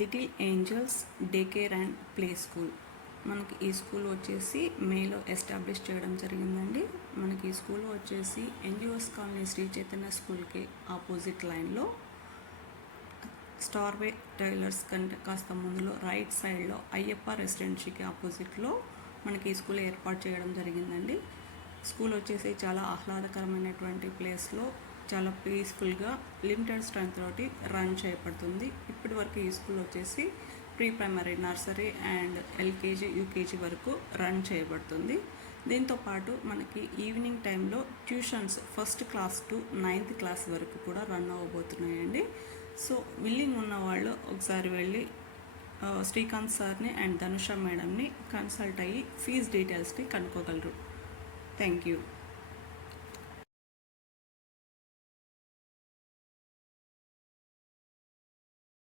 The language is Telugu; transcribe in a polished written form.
Little angels day care and play school. మనకి ఈ స్కూల్ వచ్చేసి మేలో ఎస్టాబ్లిష్ చేయడం జరిగిందండి. మనకి ఈ స్కూల్ వచ్చేసి ఎన్జిఓస్ కాలనీ శ్రీ చైతన్య స్కూల్కి ఆపోజిట్ లైన్లో స్టార్వే టైలర్స్ కంటే కాస్త ముందులో రైట్ సైడ్లో అయ్యప్ప రెసిడెన్సీకి ఆపోజిట్లో మనకి ఈ స్కూల్ ఏర్పాటు చేయడం జరిగిందండి. స్కూల్ వచ్చేసి చాలా ఆహ్లాదకరమైనటువంటి ప్లేస్లో చాలా పీస్ఫుల్గా లిమిటెడ్ స్ట్రెంత్ తోటి రన్ చేయబడుతుంది. ఇప్పటి వరకు ఈ స్కూల్ వచ్చేసి pre primary, nursery and LKG, UKG వరకు రన్ చేయబడుతుంది. దీంతోపాటు మనకి ఈవినింగ్ టైంలో tuitions first class to 9th class వరకు కూడా రన్ అవ్వబోతున్నాయండి. సో విల్లింగ్ ఉన్న వాళ్ళు ఒకసారి వెళ్ళి శ్రీకాంత్ సార్ని అండ్ ధనుష మేడంని కన్సల్ట్ అయ్యి ఫీజ్ డీటెయిల్స్ని కనుక్కోగలరు. Thank you.